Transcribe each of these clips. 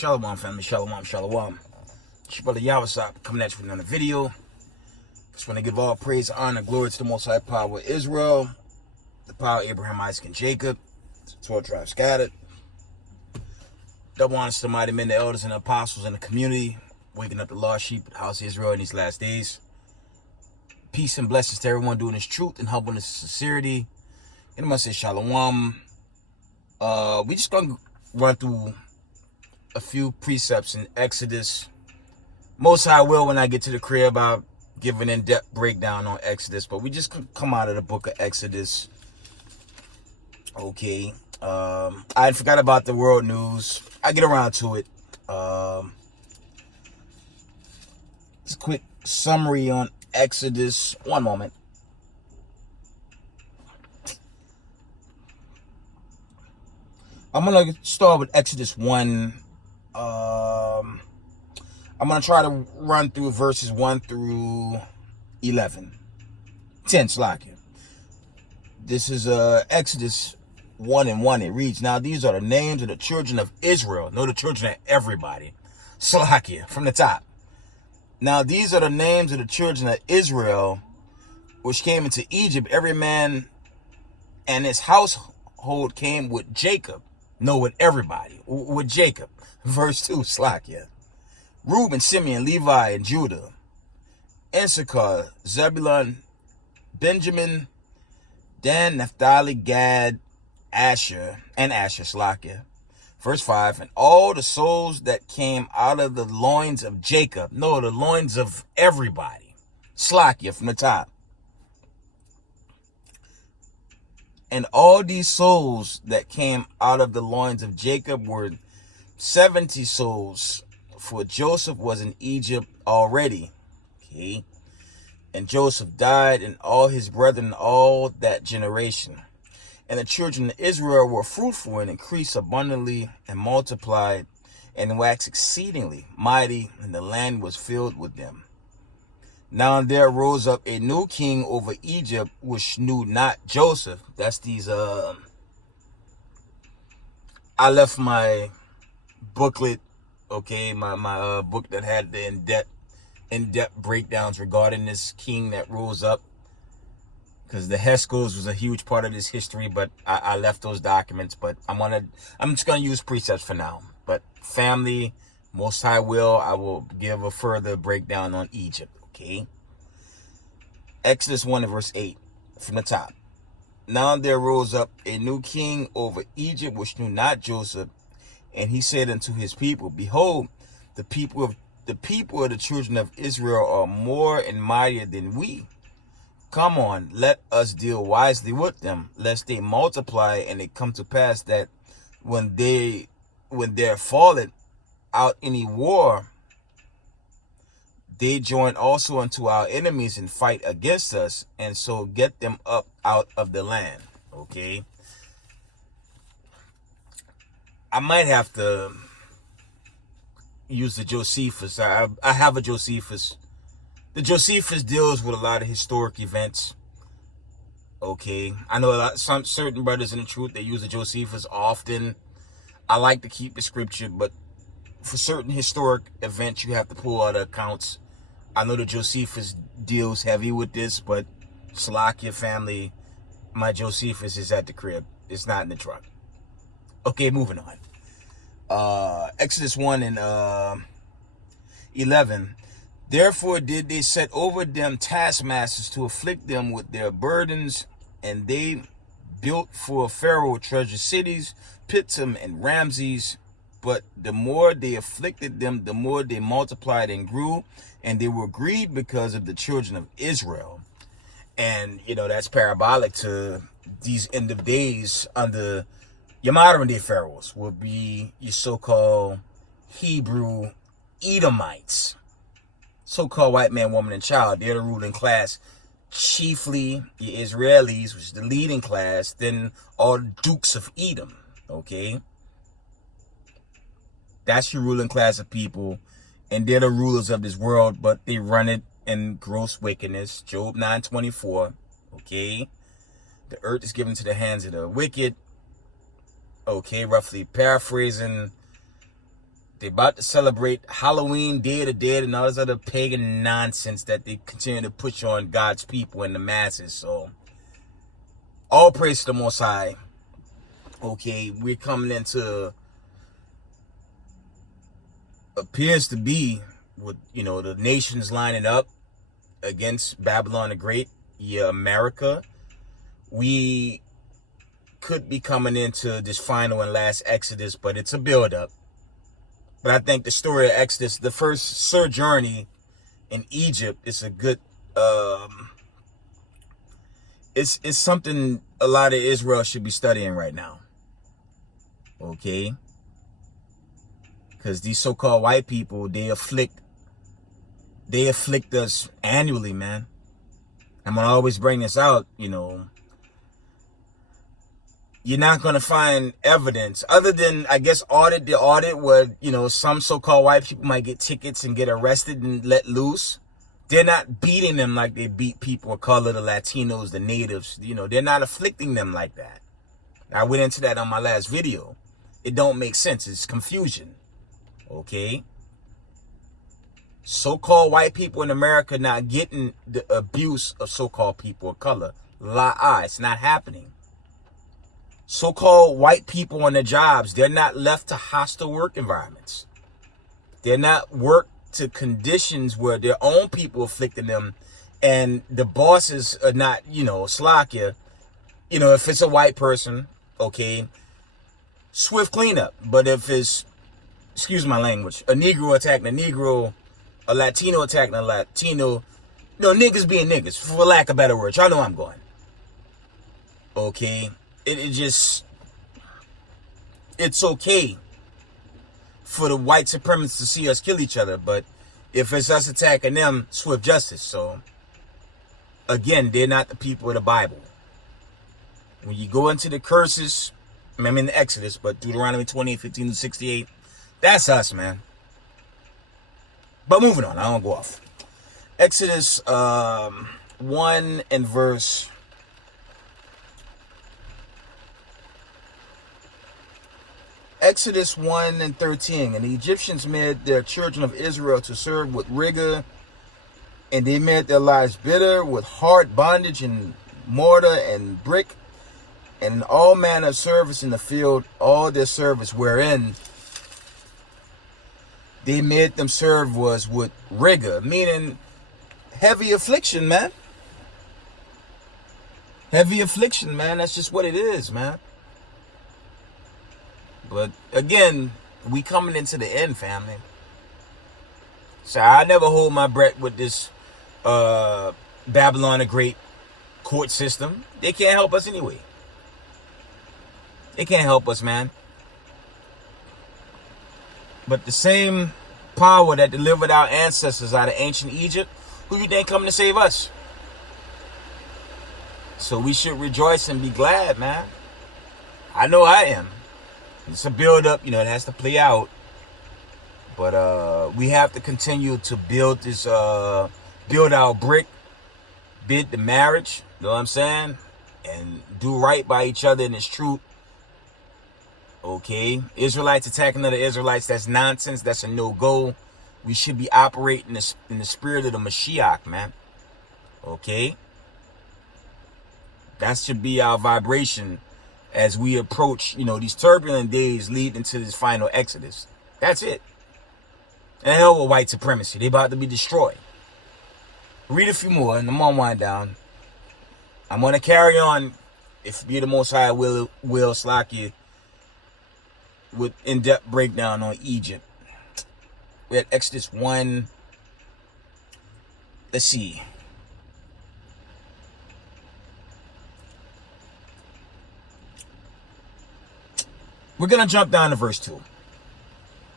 Shalom, family. Shalom, shalom. It's your brother Yawasop coming at you with another video. Just want to give all praise, honor, glory to the Most High Power of Israel, the power of Abraham, Isaac, and Jacob, the 12 tribes scattered. Double honors to the mighty men, the elders, and the apostles in the community, waking up the lost sheep of the house of Israel in these last days. Peace and blessings to everyone doing this truth and humbleness and sincerity. And I'm going to say shalom. We just going to run through a few precepts in Exodus. Most High will, when I get to the crib, I'll give an in-depth breakdown on Exodus, but we just come out of the book of Exodus. Okay. I forgot about the world news. I get around to it. Just a quick summary on Exodus. One moment. I'm going to start with Exodus 1. I'm going to try to run through verses 1 through 11. 10, Slakia. This is Exodus 1 and 1. It reads, "Now these are the names of the children of Israel." No, the children of everybody. Slakia, from the top. "Now these are the names of the children of Israel, which came into Egypt. Every man and his household came with Jacob." No, with everybody. With Jacob. Verse 2, Slakia. "Reuben, Simeon, Levi, and Judah, Issachar, Zebulun, Benjamin, Dan, Naphtali, Gad, Asher, Slakia." Verse 5, "And all the souls that came out of the loins of Jacob." No, the loins of everybody. Slakia, from the top. "And all these souls that came out of the loins of Jacob were 70 souls, for Joseph was in Egypt already." Okay. "And Joseph died, and all his brethren, all that generation. And the children of Israel were fruitful and increased abundantly and multiplied and waxed exceedingly mighty, and the land was filled with them. Now there rose up a new king over Egypt, which knew not Joseph." That's these, I left my booklet, okay, my book that had the in-depth breakdowns regarding this king that rose up, because the Heskos was a huge part of this history, but I left those documents. But I'm just gonna use precepts for now. But family, Most High will, I will give a further breakdown on Egypt. Okay. Exodus 1 and verse 8, from the top. "Now there rose up a new king over Egypt, which knew not Joseph. And he said unto his people, Behold, the people of the children of Israel are more and mightier than we. Come on, let us deal wisely with them, lest they multiply, and it come to pass that when there falleth out any war, they join also unto our enemies and fight against us, and so get them up out of the land." Okay. I might have to use the Josephus. I have a Josephus. The Josephus deals with a lot of historic events. Okay. I know some certain brothers in the truth, they use the Josephus often. I like to keep the scripture, but for certain historic events, you have to pull out accounts. I know the Josephus deals heavy with this, but Salakia family, my Josephus is at the crib. It's not in the truck. Okay, moving on. Exodus 1 and 11. "Therefore did they set over them taskmasters to afflict them with their burdens, and they built for Pharaoh treasure cities, Pithom and Ramses. But the more they afflicted them, the more they multiplied and grew, and they were grieved because of the children of Israel." And, that's parabolic to these end of days under your modern day pharaohs, will be your so-called Hebrew Edomites. So-called white man, woman, and child. They're the ruling class. Chiefly your Israelis, which is the leading class, then all the dukes of Edom. Okay. That's your ruling class of people, and they're the rulers of this world, but they run it in gross wickedness. Job 9:24. Okay. "The earth is given to the hands of the wicked." Okay, roughly paraphrasing They about to celebrate Halloween, Day of the Dead, and all this other pagan nonsense that they continue to push on God's people and the masses. So, all praise to the Most High. Okay, we're coming into, appears to be, with, you know, the nations lining up against Babylon the Great, America. We could be coming into this final and last Exodus, but it's a build-up. But I think the story of Exodus, the first sojourning in Egypt, is a good, it's something a lot of Israel should be studying right now. Okay? Because these so-called white people, they afflict us annually, man. I'm going to always bring this out, you know. You're not going to find evidence other than, I guess, the audit where, you know, some so-called white people might get tickets and get arrested and let loose. They're not beating them like they beat people of color, the Latinos, the natives. You know, they're not afflicting them like that. I went into that on my last video. It don't make sense. It's confusion. Okay? So-called white people in America not getting the abuse of so-called people of color. It's not happening. So-called white people on their jobs, they're not left to hostile work environments. They're not worked to conditions where their own people afflicting them, and the bosses are not, you know, slack. You know, if it's a white person, okay, swift cleanup. But if it's, excuse my language, a Negro attacking a Negro, a Latino attacking a Latino, no, niggas being niggas, for lack of better words. Y'all know where I'm going. Okay, it's okay for the white supremacists to see us kill each other, but if it's us attacking them, swift justice. So, again, they're not the people of the Bible. When you go into the curses, I mean the Exodus, but Deuteronomy 28:15-68, that's us, man. But moving on, I don't go off. Exodus 1 and verse... Exodus 1 and 13, and the Egyptians made their children of Israel to serve with rigor, and they made their lives bitter with hard bondage and mortar and brick, and in all manner of service in the field, all their service wherein they made them serve was with rigor, meaning heavy affliction, man. Heavy affliction, man. That's just what it is, man. But again, we coming into the end, family. So I never hold my breath with this Babylon the Great court system. They can't help us anyway. They can't help us, man. But the same power that delivered our ancestors out of ancient Egypt, who you think coming to save us? So we should rejoice and be glad, man. I know I am. It's a build-up, you know, it has to play out. But we have to continue to build this, build our brick, bid the marriage, you know what I'm saying? And do right by each other in this truth. Okay? Israelites attacking other Israelites, that's nonsense, that's a no-go. We should be operating in the spirit of the Mashiach, man. Okay? That should be our vibration as we approach, you know, these turbulent days leading to this final Exodus. That's it. And hell with white supremacy. They about to be destroyed. Read a few more and I'm gonna wind down. I'm gonna carry on, if be the Most High will slack you, with in-depth breakdown on Egypt. We had Exodus 1. Let's see. We're going to jump down to verse 2.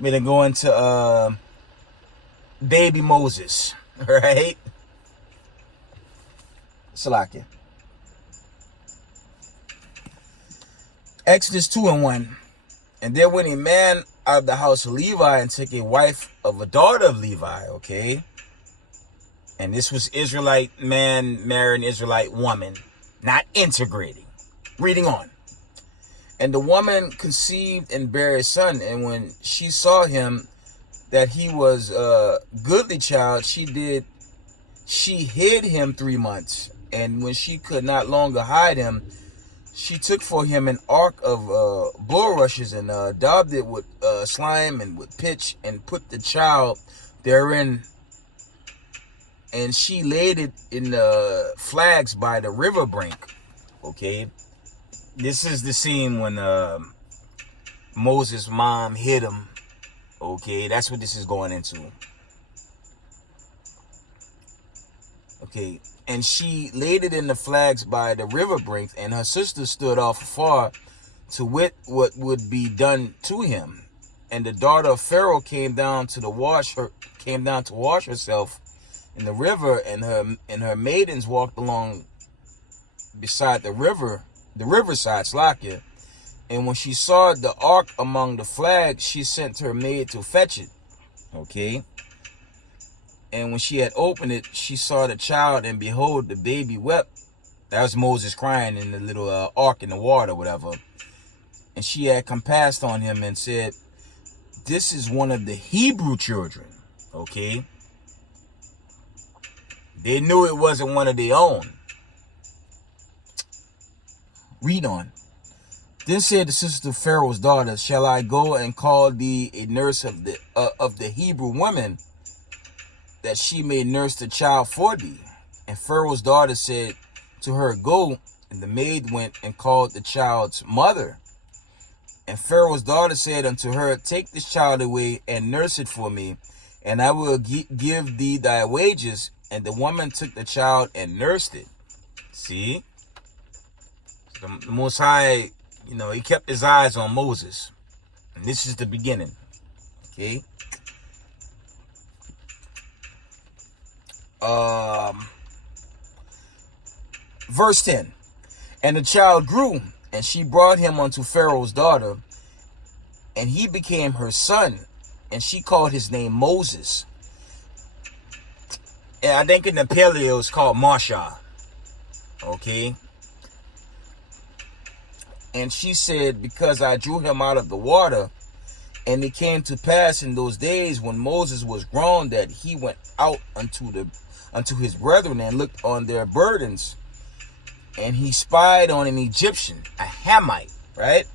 We're going to go into baby Moses. All right? Salakia. Exodus 2 and 1. And there went a man out of the house of Levi and took a wife of a daughter of Levi. Okay? And this was Israelite man marrying Israelite woman. Not integrating. Reading on. And the woman conceived and bare a son. And when she saw him, that he was a goodly child, she hid him 3 months. And when she could not longer hide him, she took for him an ark of bulrushes and daubed it with slime and with pitch, and put the child therein. And she laid it in the flags by the river brink. Okay, this is the scene when Moses' mom hid him. Okay, that's what this is going into. Okay, and she laid it in the flags by the river brink, and her sister stood off afar to wit what would be done to him. And the daughter of Pharaoh came down to wash herself in the river, and her maidens walked along beside the riverside, Slakia. And when she saw the ark among the flags, she sent her maid to fetch it. Okay. And when she had opened it, she saw the child, and behold, the baby wept. That was Moses crying in the little ark in the water, whatever. And she had compassion on him and said, "This is one of the Hebrew children." Okay. They knew it wasn't one of their own. Read on. Then said the sister of Pharaoh's daughter, "Shall I go and call thee a nurse of the Hebrew women, that she may nurse the child for thee?" And Pharaoh's daughter said to her, "Go." And the maid went and called the child's mother. And Pharaoh's daughter said unto her, "Take this child away and nurse it for me, and I will give thee thy wages." And the woman took the child and nursed it. See? The Most High, he kept his eyes on Moses. And this is the beginning. Okay? Verse 10. And the child grew, and she brought him unto Pharaoh's daughter, and he became her son, and she called his name Moses. And I think in the Paleo it's called Marsha. Okay? And she said, "Because I drew him out of the water." And it came to pass in those days, when Moses was grown, that he went out unto his brethren and looked on their burdens. And he spied on an Egyptian, a Hamite, right?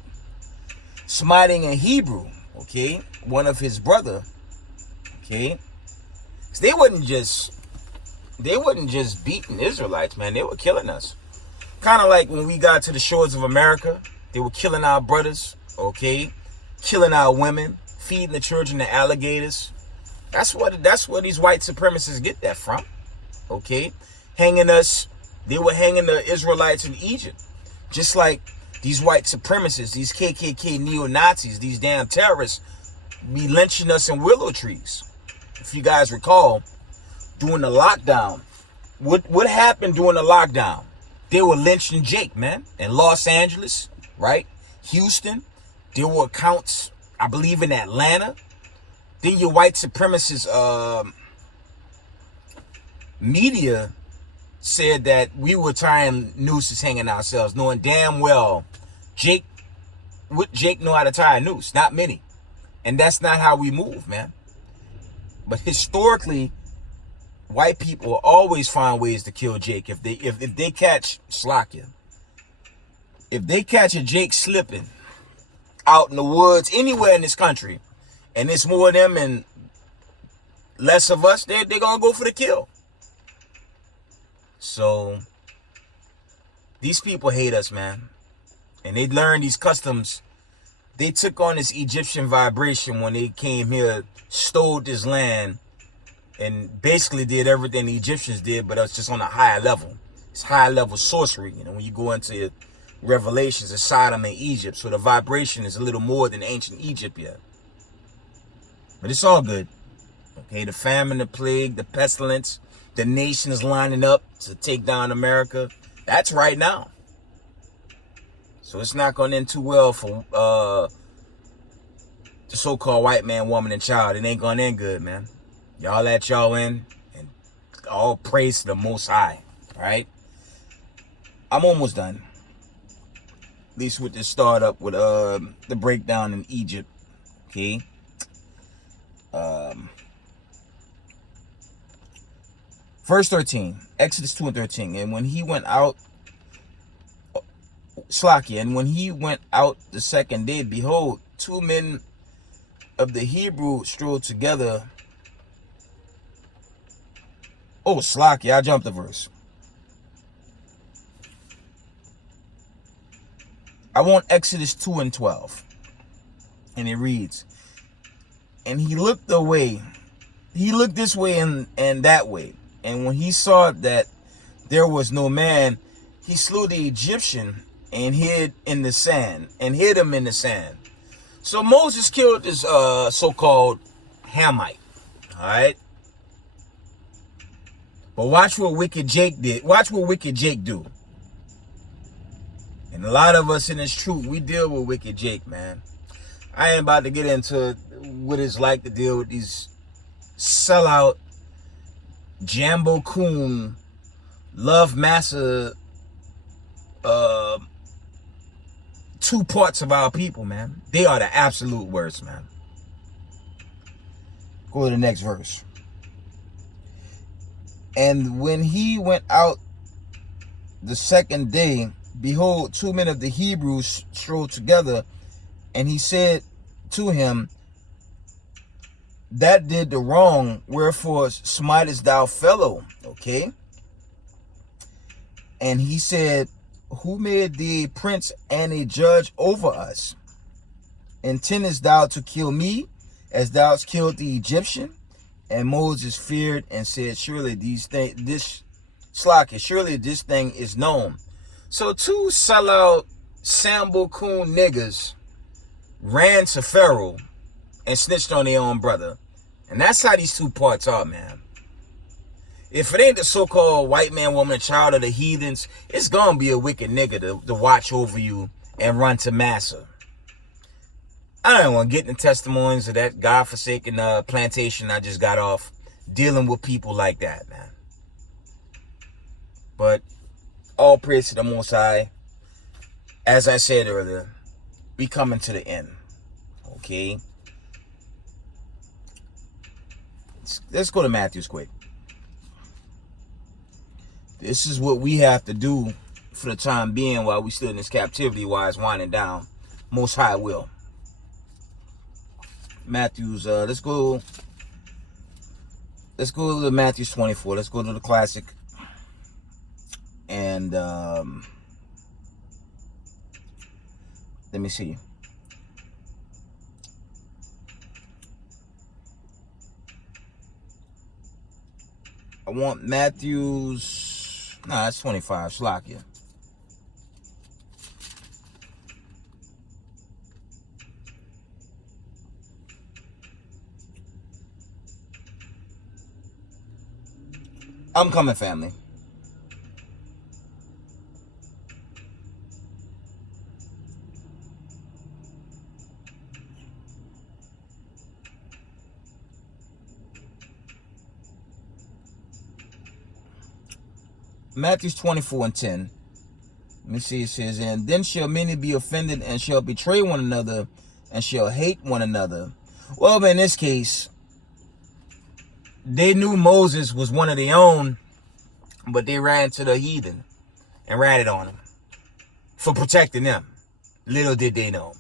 Smiting a Hebrew, okay? One of his brother, okay? So they wasn't just beating Israelites, man. They were killing us. Kind of like when we got to the shores of America, they were killing our brothers, okay? Killing our women, feeding the children to alligators. That's where these white supremacists get that from, okay? Hanging us. They were hanging the Israelites in Egypt. Just like these white supremacists, these KKK neo-Nazis, these damn terrorists, be lynching us in willow trees. If you guys recall, during the lockdown, what happened during the lockdown? They were lynching Jake, man, in Los Angeles, right? Houston. There were accounts, I believe, in Atlanta. Then your white supremacist media said that we were tying nooses hanging ourselves, knowing damn well Jake know how to tie a noose, not many. And that's not how we move, man. But historically, white people always find ways to kill Jake. If they catch Slakia, if they catch a Jake slipping out in the woods anywhere in this country, and it's more of them and less of us, they're gonna go for the kill. So these people hate us, man. And they learned these customs. They took on this Egyptian vibration when they came here, stole this land, and basically did everything the Egyptians did, but it's just on a higher level. It's higher level sorcery. When you go into Revelations, it's Sodom and Egypt. So the vibration is a little more than ancient Egypt yet. But it's all good. Okay, the famine, the plague, the pestilence, the nations lining up to take down America. That's right now. So it's not going to end too well for the so-called white man, woman, and child. It ain't going to end good, man. Y'all let y'all in, and all praise to the Most High. All right? I'm almost done. least with the startup with the breakdown in Egypt. Okay. Verse 13, Exodus 2 and 13. And when he went out, Slakia, and when he went out the second day, behold, two men of the Hebrew strolled together. Oh, Slakia, I jumped the verse. I want Exodus 2 and 12. And it reads, and he looked away. He looked this way and that way. And when he saw that there was no man, he slew the Egyptian and hid in the sand, and hid him in the sand. So Moses killed this so-called Hamite. All right. But watch what wicked Jake did. Watch what wicked Jake do. And a lot of us in this truth, we deal with wicked Jake, man. I ain't about to get into what it's like to deal with these sellout, Jambo Coon, Love Massa, two parts of our people, man. They are the absolute worst, man. Go to the next verse. And when he went out the second day, behold, two men of the Hebrews strolled together, and he said to him, that did the wrong, wherefore smitest thou fellow? Okay. And he said, who made thee a prince and a judge over us? Intendest thou to kill me, as thou hast killed the Egyptian? And Moses feared and said, surely surely this thing is known. So two sellout Sambo Coon niggas ran to Pharaoh and snitched on their own brother. And that's how these two parts are, man. If it ain't the so-called white man, woman, child of the heathens, it's gonna be a wicked nigga to watch over you and run to Massa. I don't want to get in the testimonies of that godforsaken plantation I just got off, dealing with people like that, man. But all praise to the Most High. As I said earlier, we coming to the end. Okay. Let's go to Matthew's quick. This is what we have to do for the time being while we still in this captivity while it's winding down. Most High will. Matthew's, let's go to Matthew's 24. Let's go to the classic. And let me see. I want Matthew's, nah, that's 25, Slakia. I'm coming, family. Matthew 24 and 10. Let me see, it says, and then shall many be offended and shall betray one another and shall hate one another. Well, in this case, they knew Moses was one of their own, but they ran to the heathen and ratted on him for protecting them. Little did they know.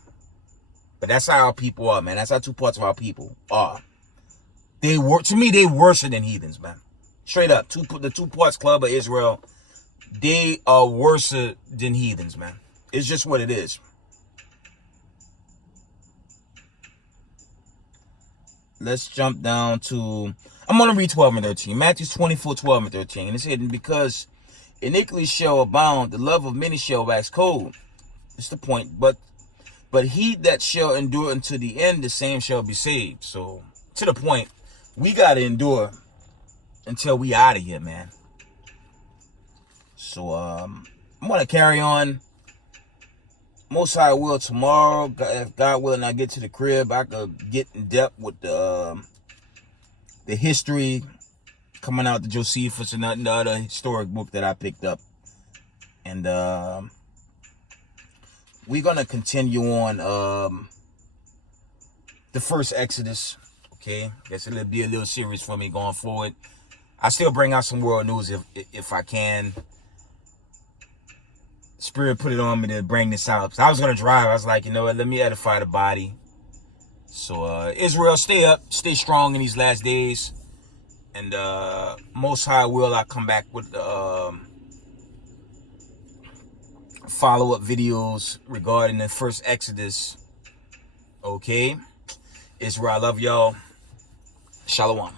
But that's how our people are, man. That's how two parts of our people are. They were, to me, they worse than heathens, man. Straight up, the two parts club of Israel, they are worse than heathens, man. It's just what it is. Let's jump down to, I'm going to read 12 and 13. Matthew 24, 12 and 13. And it said, because iniquity shall abound, the love of many shall wax cold. That's the point. But he that shall endure unto the end, the same shall be saved. So, to the point, we got to endure until we out of here, man. So, I'm going to carry on. Most High will tomorrow. If God willing, I get to the crib, I could get in depth with the history coming out, the Josephus and the other historic book that I picked up. And we're gonna continue on the first Exodus. Okay, guess it'll be a little serious for me going forward. I still bring out some world news if I can. Spirit put it on me to bring this out. So I was gonna drive. I was like, you know what? Let me edify the body. So Israel, stay up, stay strong in these last days, and Most High will I come back with follow-up videos regarding the first Exodus. Okay, Israel, I love y'all. Shalom.